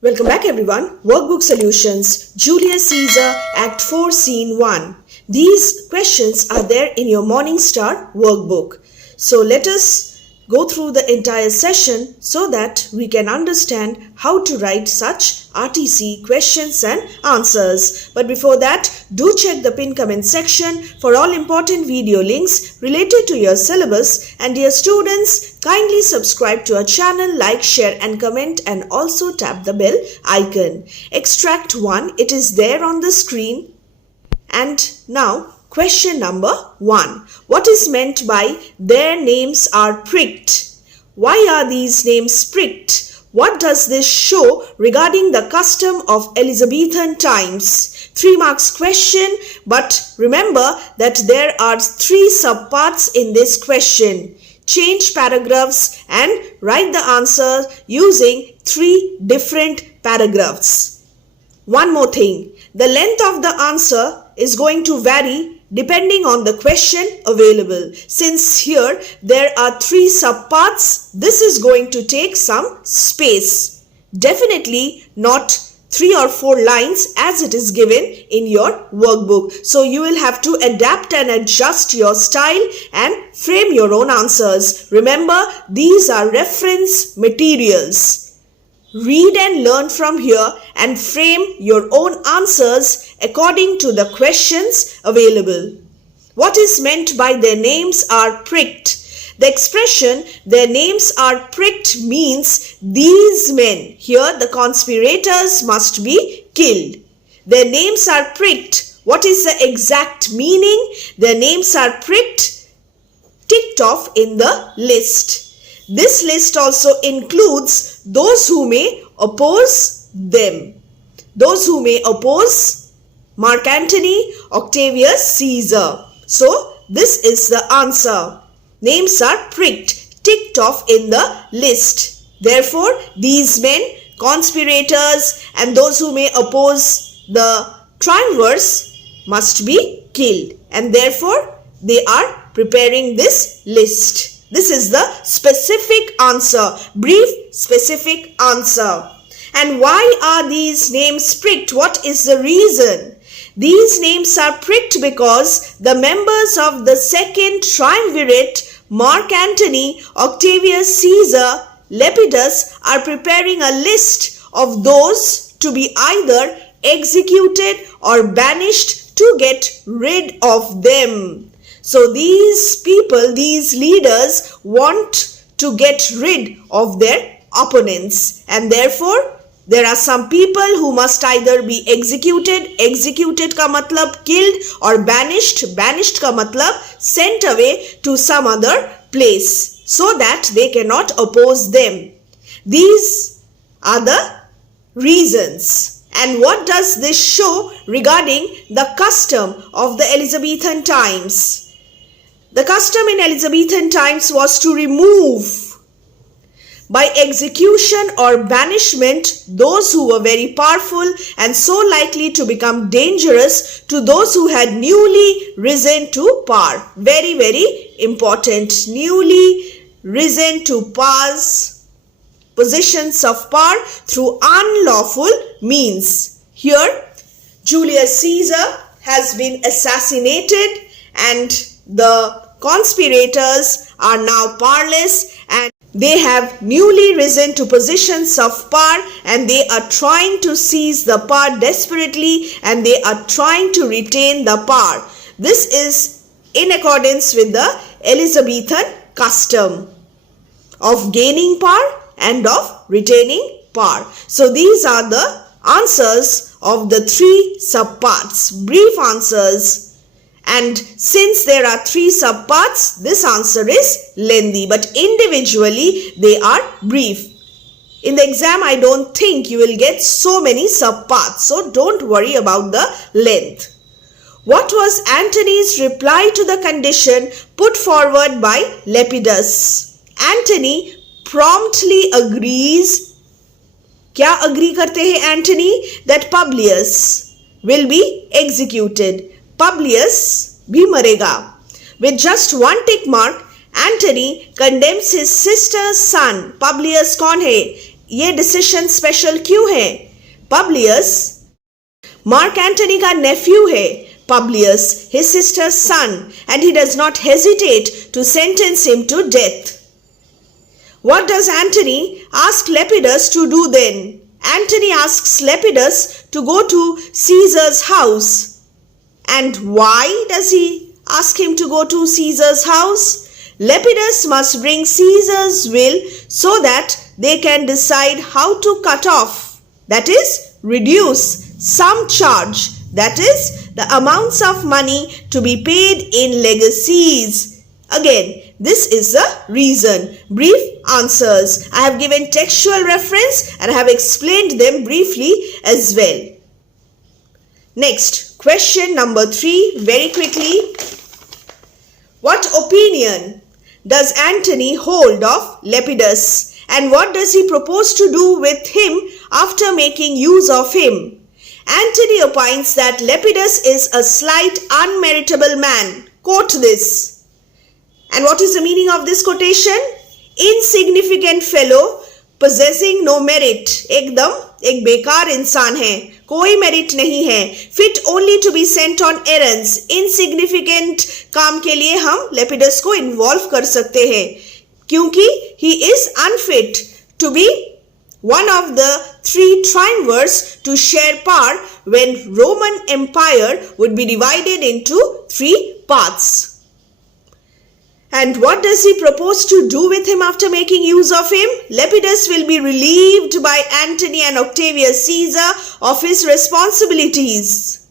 Welcome back everyone. Workbook Solutions, Julius Caesar, Act 4, Scene 1. These questions are there in your Morning Star workbook. So let us go through the entire session so that we can understand how to write such RTC questions and answers. But before that, do check the pinned comment section for all important video links related to your syllabus. And dear students, kindly subscribe to our channel, like, share and comment, and also tap the bell icon. Extract 1, it is there on the screen. And now question number 1. What is meant by their names are pricked? Why are these names pricked? What does this show regarding the custom of Elizabethan times? 3 marks question, but remember that there are 3 subparts in this question. Change paragraphs and write the answer using 3 different paragraphs. One more thing, the length of the answer is going to vary depending on the question available. Since here there are 3 subparts, this is going to take some space. Definitely not 3 or 4 lines as it is given in your workbook. So you will have to adapt and adjust your style and frame your own answers. Remember, these are reference materials. Read and learn from here and frame your own answers according to the questions available. What is meant by their names are pricked? The expression their names are pricked means these men, here the conspirators, must be killed. Their names are pricked. What is the exact meaning? Their names are pricked, ticked off in the list. This list also includes those who may oppose them. Those who may oppose Mark Antony, Octavius Caesar. So, this is the answer. Names are pricked, ticked off in the list. Therefore, these men, conspirators, and those who may oppose the triumvirs must be killed. And therefore, they are preparing this list. This is the specific answer, brief specific answer. And why are these names pricked? What is the reason? These names are pricked because the members of the second triumvirate, Mark Antony, Octavius Caesar, Lepidus, are preparing a list of those to be either executed or banished to get rid of them. So these people, these leaders want to get rid of their opponents, and therefore there are some people who must either be executed ka matlab killed, or banished ka matlab sent away to some other place so that they cannot oppose them. These are the reasons. And what does this show regarding the custom of the Elizabethan times? The custom in Elizabethan times was to remove by execution or banishment those who were very powerful and so likely to become dangerous to those who had newly risen to power. Very, very important. Newly risen to powers, positions of power through unlawful means. Here, Julius Caesar has been assassinated and the conspirators are now powerless and they have newly risen to positions of power, and they are trying to seize the power desperately, and they are trying to retain the power. This is in accordance with the Elizabethan custom of gaining power and of retaining power. So these are the answers of the 3 subparts, brief answers. And since there are 3 subparts, this answer is lengthy, but individually they are brief. In the exam, I don't think you will get so many subparts, so don't worry about the length. What was Antony's reply to the condition put forward by Lepidus? Antony promptly agrees. क्या agree करते हैं Antony? That Publius will be executed. Publius भी मरेगा. With just 1 tick mark, Antony condemns his sister's son. Publius कौन है? ये decision special क्यों है? पब्लियस मार्क एंटनी का नेफ्यू है. Publius, his sister's son, and he does not hesitate to sentence him to death. What does Antony ask Lepidus to do then? Antony asks Lepidus to go to Caesar's house. And why does he ask him to go to Caesar's house? Lepidus must bring Caesar's will so that they can decide how to cut off, that is, reduce some charge, that is, the amounts of money to be paid in legacies. Again, this is the reason. Brief answers. I have given textual reference and I have explained them briefly as well. Next, question number 3, very quickly. What opinion does Antony hold of Lepidus, and what does he propose to do with him after making use of him? Antony opines that Lepidus is a slight, unmeritable man. Quote this. And what is the meaning of this quotation? Insignificant fellow, possessing no merit. एकदम एक बेकार इंसान है, कोई merit नहीं है. Fit only to be sent on errands. Insignificant काम के लिए हम Lepidus को इन्वॉल्व कर सकते हैं, क्योंकि he is unfit to be one of the 3 triumvirs to share power when Roman Empire would be divided into 3 parts. And what does he propose to do with him after making use of him? Lepidus will be relieved by Antony and Octavius Caesar of his responsibilities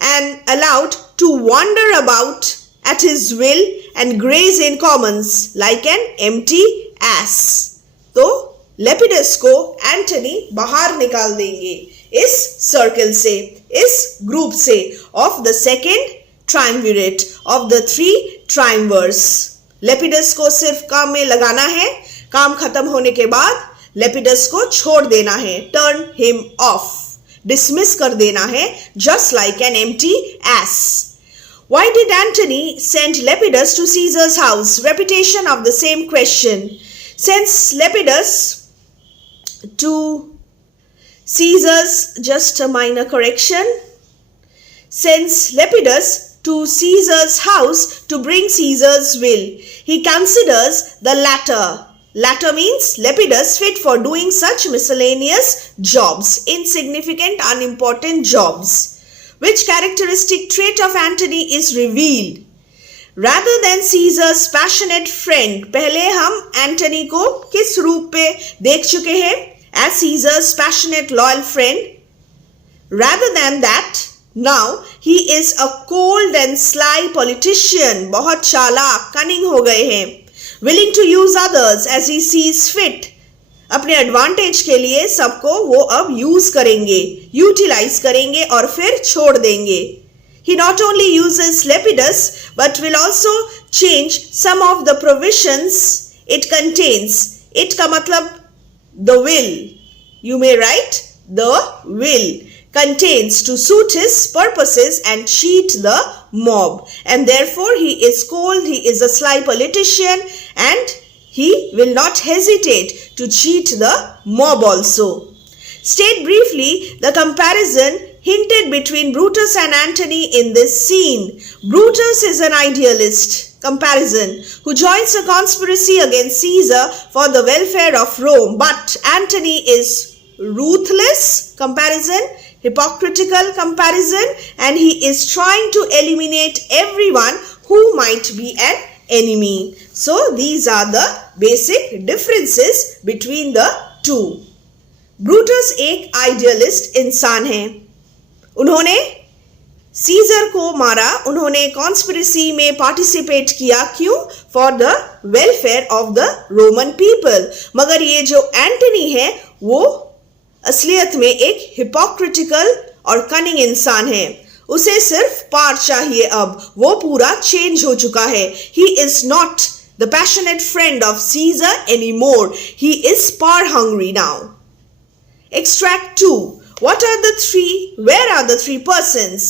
and allowed to wander about at his will and graze in commons like an empty ass. तो Lepidus को Antony बाहर निकाल देंगे इस circle से, इस group से, of the second triumvirate of the 3 triumvirs. Lepidus को सिर्फ काम में लगाना है, काम खत्म होने के बाद Lepidus को छोड़ देना है, टर्न हिम ऑफ, डिसमिस कर देना है, just like an empty S. Why did Antony send Lepidus to Caesar's house? Repetition of the same question. Since Lepidus to Caesar's, just a minor correction, sends Lepidus to Caesar's house to bring Caesar's will. He considers the latter means Lepidus fit for doing such miscellaneous jobs, insignificant, unimportant jobs. Which characteristic trait of Antony is revealed? Rather than Caesar's passionate friend, पहले हम Antony को किस रूप पे देख चुके हैं? As Caesar's passionate loyal friend. Rather than that, now he is a cold and sly politician. बहुत चालाक, cunning हो गए हैं. Willing to use others as he sees fit. अपने एडवांटेज के लिए सबको वो अब यूज करेंगे, यूटिलाइज करेंगे और फिर छोड़ देंगे. He not only uses Lepidus but will also change some of the provisions it contains. It का मतलब the will. You may write the will contains to suit his purposes and cheat the mob. And therefore he is cold, he is a sly politician, and he will not hesitate to cheat the mob also. State briefly the comparison hinted between Brutus and Antony in this scene. Brutus is an idealist, comparison, who joins a conspiracy against Caesar for the welfare of Rome. But Antony is ruthless, comparison, hypocritical, comparison, and he is trying to eliminate everyone who might be an enemy. So these are the basic differences between the two. Brutus एक idealist इंसान है. उन्होंने scissor को मारा, उन्होंने conspiracy में participate किया. क्यों? For the welfare of the Roman people. मगर ये जो एंटनी है वो असलियत में एक हिपोक्रिटिकल और कनिंग इंसान है. उसे सिर्फ पार चाहिए. अब वो पूरा चेंज हो चुका है. He is not the passionate friend of Caesar anymore. He is power hungry now. Extract 2. Where are the three persons?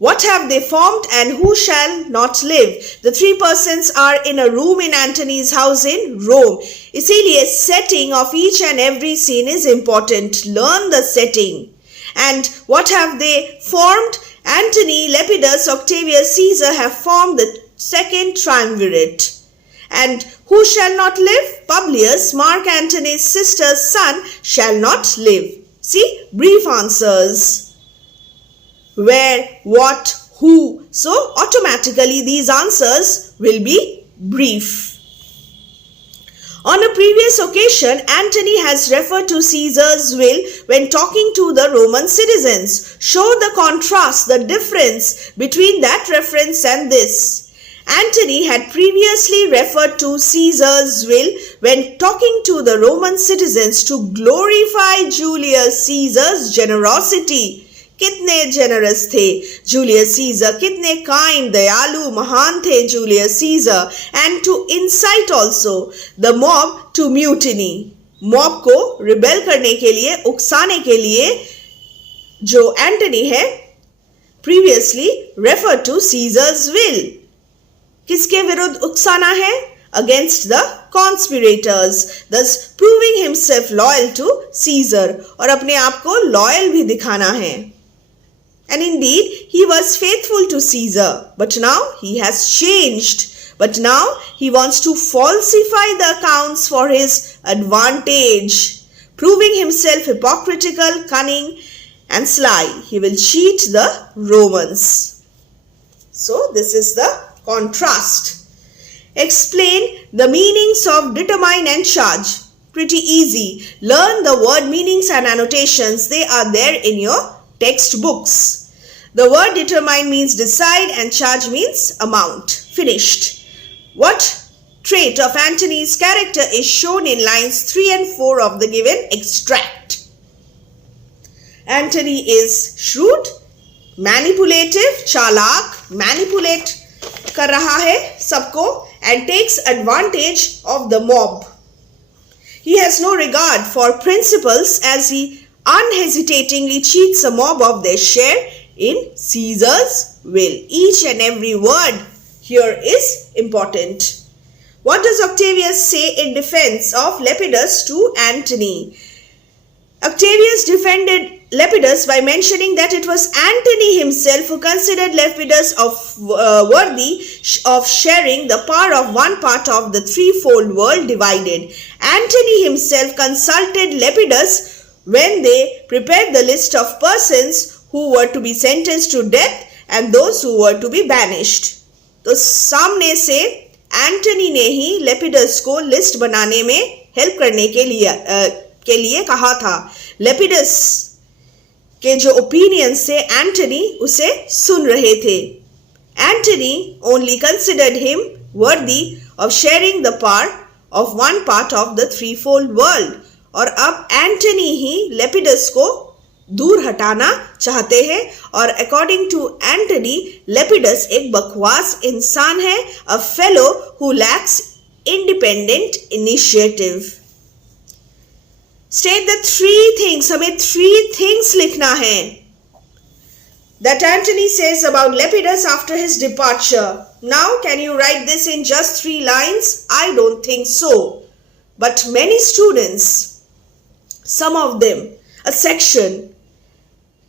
What have they formed and who shall not live? The three persons are in a room in Antony's house in Rome. इसीलिए setting of each and every scene is important. Learn the setting. And what have they formed? Antony, Lepidus, Octavius, Caesar have formed the second triumvirate. And who shall not live? Publius, Mark Antony's sister's son, shall not live. See, brief answers. Where, what, who. So, automatically these answers will be brief. On a previous occasion, Antony has referred to Caesar's will when talking to the Roman citizens. Show the contrast, the difference between that reference and this. Antony had previously referred to Caesar's will when talking to the Roman citizens to glorify Julius Caesar's generosity. कितने generous थे Julius Caesar, कितने kind, दयालु, महान थे Julius Caesar, and to incite also the mob to mutiny. Mob को rebel करने के लिए, उकसाने के लिए जो एंटनी है previously referred to Caesar's will. किसके विरुद्ध उकसाना है? Against the conspirators, thus proving himself loyal to Caesar. और अपने आप को loyal भी दिखाना है. And indeed, he was faithful to Caesar, but now he has changed. But now he wants to falsify the accounts for his advantage, proving himself hypocritical, cunning, and sly. He will cheat the Romans. So, this is the contrast. Explain the meanings of determine and charge. Pretty easy. Learn the word meanings and annotations. They are there in your textbooks. The word determine means decide and charge means amount. Finished. What trait of Antony's character is shown in lines 3 and 4 of the given extract? Antony is shrewd, manipulative, chalak, manipulate कर रहा है सबको and takes advantage of the mob. He has no regard for principles as he unhesitatingly cheats a mob of their share in Caesar's will. Each and every word here is important. What does Octavius say in defense of Lepidus to Antony? Octavius defended Lepidus by mentioning that it was Antony himself who considered Lepidus worthy of sharing the power of one part of the threefold world divided. Antony himself consulted Lepidus when they prepared the list of persons who were to be sentenced to death and those who were to be banished. तो सामने से Antony ने ही लेपिडस को list बनाने में help करने के लिए कहा था. लेपिडस के जो ओपिनियंस थे एंटनी उसे सुन रहे थे. Antony only considered him worthy of sharing the part of one part of the threefold world. और अब एंटनी ही लेपिडस को दूर हटाना चाहते हैं और अकॉर्डिंग टू एंटनी लेपिडस एक बकवास इंसान है, a fellow who lakhs independent initiative. State the three things, हमें थ्री थिंग्स लिखना है that Antony says about Lepidus after his departure. Now, can you write this in just 3 lines? I don't think so. But many students, some of them, a section,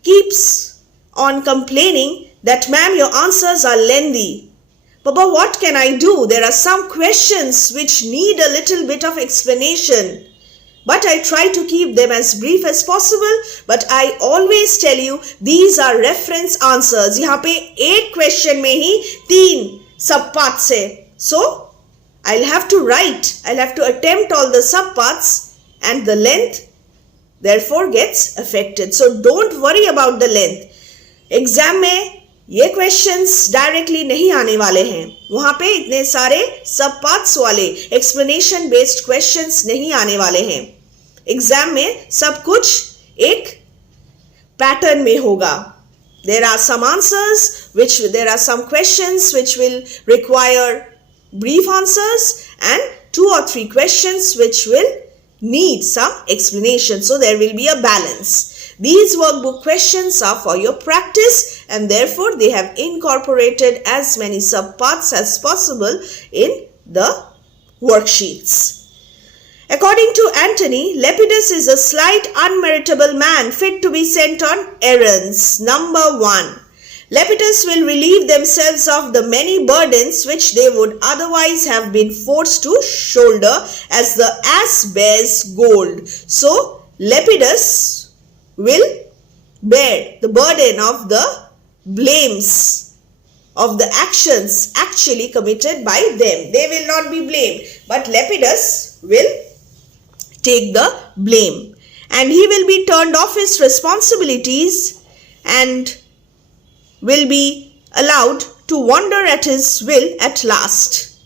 keeps on complaining that, ma'am, your answers are lengthy. Baba, what can I do? There are some questions which need a little bit of explanation. But I try to keep them as brief as possible. But I always tell you, these are reference answers. यहाँ पे एक question में ही 3 subparts है. So, I'll have to write. I'll have to attempt all the subparts and the length therefore gets affected. So, don't worry about the length. Exam में ये questions directly नहीं आने वाले हैं. वहाँ पे इतने सारे subparts वाले explanation based questions नहीं आने वाले हैं. Exam में सब कुछ एक pattern में होगा. There are some answers, there are some questions which will require brief answers and 2 or 3 questions which will need some explanation. So there will be a balance. These workbook questions are for your practice and therefore they have incorporated as many subparts as possible in the worksheets. According to Antony, Lepidus is a slight, unmeritable man fit to be sent on errands. Number 1. Lepidus will relieve themselves of the many burdens which they would otherwise have been forced to shoulder as the ass bears gold. So, Lepidus will bear the burden of the blames of the actions actually committed by them. They will not be blamed, but Lepidus will take the blame, and he will be turned off his responsibilities and will be allowed to wander at his will at last,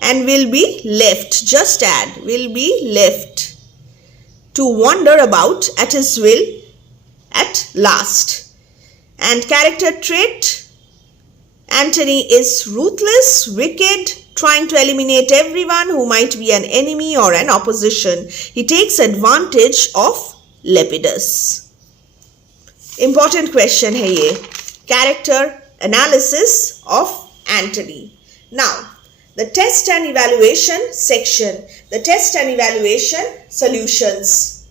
and will be left, just add, will be left to wander about at his will at last. And character trait, Antony is ruthless, wicked, trying to eliminate everyone who might be an enemy or an opposition. He takes advantage of Lepidus. Important question hai ye. Character analysis of Antony. Now, the test and evaluation section. The test and evaluation solutions.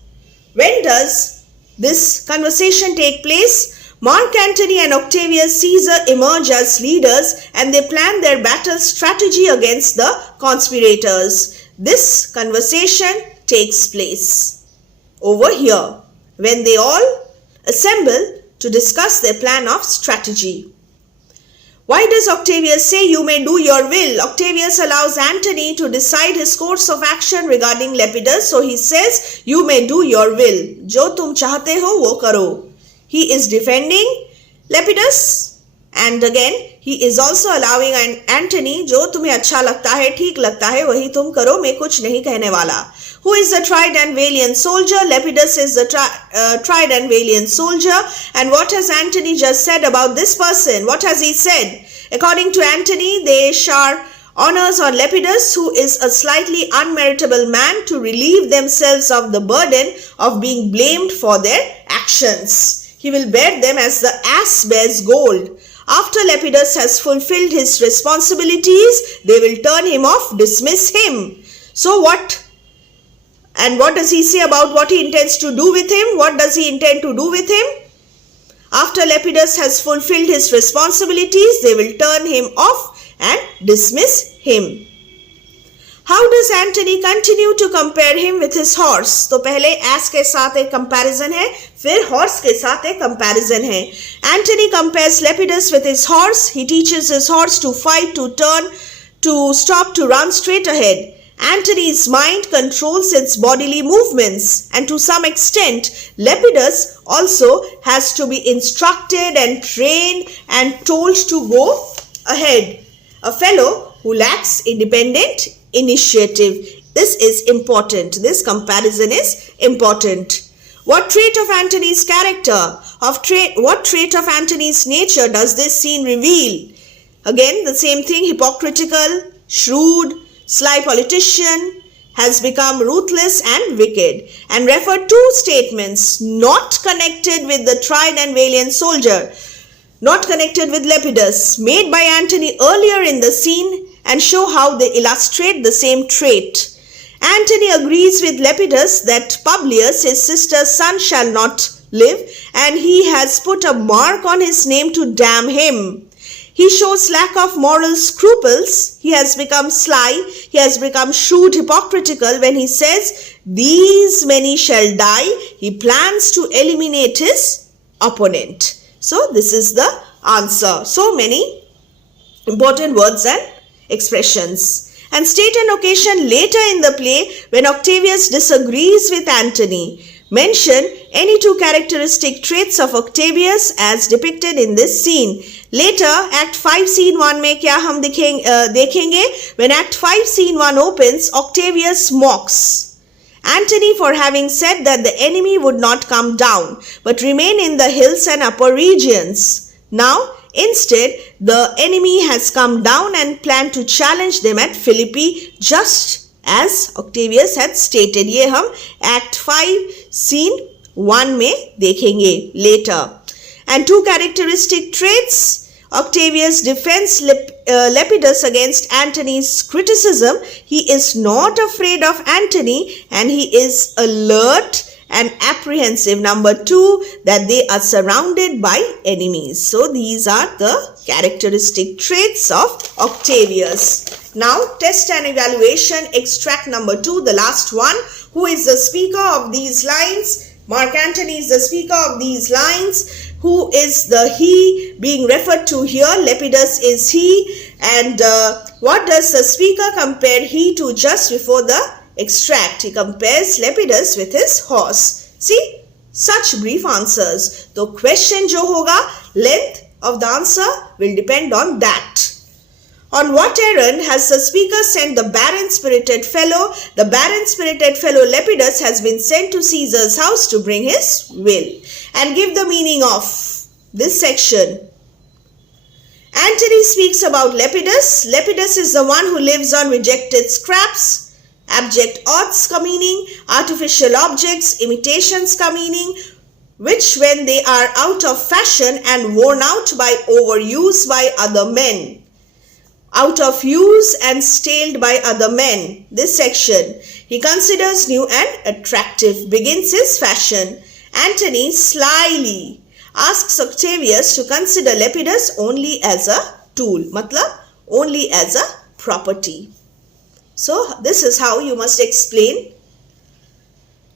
When does this conversation take place? Mark Antony and Octavius Caesar emerge as leaders and they plan their battle strategy against the conspirators. This conversation takes place over here when they all assemble to discuss their plan of strategy. Why does Octavius say, "You may do your will"? Octavius allows Antony to decide his course of action regarding Lepidus. So he says, "You may do your will. Jo tum chahte ho, wo karo." He is defending Lepidus, and again he is also allowing Antony, "Jo tumhe अच्छा लगता है, ठीक लगता है, वही तुम करो, मैं कुछ नहीं कहने वाला." Who is the tried and valiant soldier? Lepidus is the tried and valiant soldier. And what has Antony just said about this person? What has he said? According to Antony, they shower honors on Lepidus, who is a slightly unmeritable man, to relieve themselves of the burden of being blamed for their actions. He will bear them as the ass bears gold. After Lepidus has fulfilled his responsibilities, they will turn him off, dismiss him. So what does he say about what he intends to do with him? What does he intend to do with him? After Lepidus has fulfilled his responsibilities, they will turn him off and dismiss him. How does Antony continue to compare him with his horse? तो पहले ass के साथ एक comparison है, फिर horse के साथ एक comparison है. Antony compares Lepidus with his horse. He teaches his horse to fight, to turn, to stop, to run straight ahead. Antony's mind controls its bodily movements, and to some extent, Lepidus also has to be instructed and trained and told to go ahead. A fellow who lacks independent initiative. This is important. This comparison is important. What trait of Antony's character, what trait of Antony's nature does this scene reveal? Again, the same thing, hypocritical, shrewd, sly politician, has become ruthless and wicked, and refer two statements not connected with the tried and valiant soldier, not connected with Lepidus, made by Antony earlier in the scene, and show how they illustrate the same trait. Antony agrees with Lepidus that Publius, his sister's son, shall not live, and he has put a mark on his name to damn him. He shows lack of moral scruples. He has become sly. He has become shrewd, hypocritical when he says, "These many shall die." He plans to eliminate his opponent. So this is the answer. So many important words and expressions. And state an occasion later in the play when Octavius disagrees with Antony. Mention any two characteristic traits of Octavius as depicted in this scene. Later, Act 5 Scene 1 में क्या हम देखेंगे? When Act 5 Scene 1 opens, Octavius mocks Antony for having said that the enemy would not come down, but remain in the hills and upper regions. Now, instead, the enemy has come down and planned to challenge them at Philippi, just as Octavius had stated. ये हम Act 5 Scene 1 में देखेंगे later. And 2 characteristic traits. Octavius defends Lepidus against Antony's criticism. He is not afraid of Antony and he is alert and apprehensive. Number 2, that they are surrounded by enemies. So these are the characteristic traits of Octavius. Now test and evaluation, extract number 2, the last one. Who is the speaker of these lines? Mark Antony is the speaker of these lines. Who is the he being referred to here? Lepidus is he. And what does the speaker compare he to just before the extract? He compares Lepidus with his horse. See, such brief answers. The question jo hoga, length of the answer will depend on that. On what errand has the speaker sent the barren-spirited fellow? The barren-spirited fellow Lepidus has been sent to Caesar's house to bring his will. And give the meaning of this section. Antony speaks about Lepidus. Lepidus is the one who lives on rejected scraps. Abject odds ka meaning, artificial objects, imitations ka meaning, which when they are out of fashion and worn out by overuse by other men. Out of use and staled by other men. This section. He considers new and attractive. Begins his fashion. Antony slyly asks Octavius to consider Lepidus only as a tool. Matlab, only as a property. So, this is how you must explain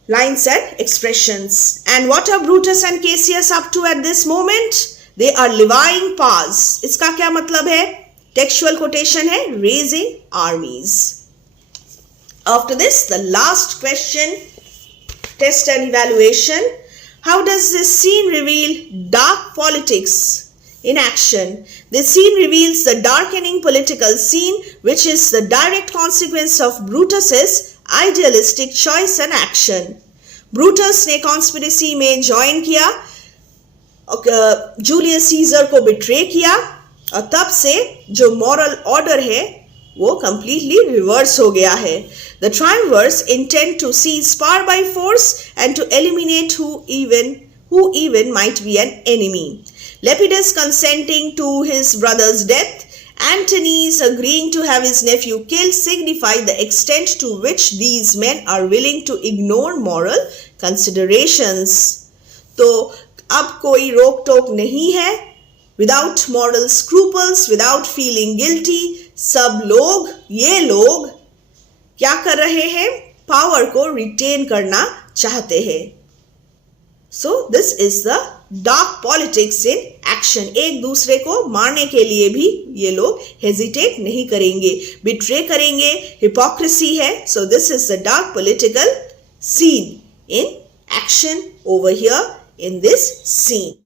lines and expressions. And what are Brutus and Cassius up to at this moment? They are levying pars. Iska kya matlab hai? Textual quotation hai, raising armies. After this, the last question, test and evaluation. How does this scene reveal dark politics in action? This scene reveals the darkening political scene, which is the direct consequence of Brutus's idealistic choice and action. Brutus ने conspiracy में join किया, Julius Caesar को betray किया, और तब से जो moral order है वो completely reverse हो गया है. The triumvirs intend to seize power by force and to eliminate who even might be an enemy. Lepidus consenting to his brother's death, Antony's agreeing to have his nephew killed signify the extent to which these men are willing to ignore moral considerations. तो अब कोई रोक टोक नहीं है. Without moral scruples, without feeling guilty, सब लोग, ये लोग क्या कर रहे हैं? पावर को रिटेन करना चाहते हैं. So this is the dark politics in action. एक दूसरे को मारने के लिए भी ये लोग hesitate नहीं करेंगे, betray करेंगे, hypocrisy है. So this is the dark political scene in action over here in this scene.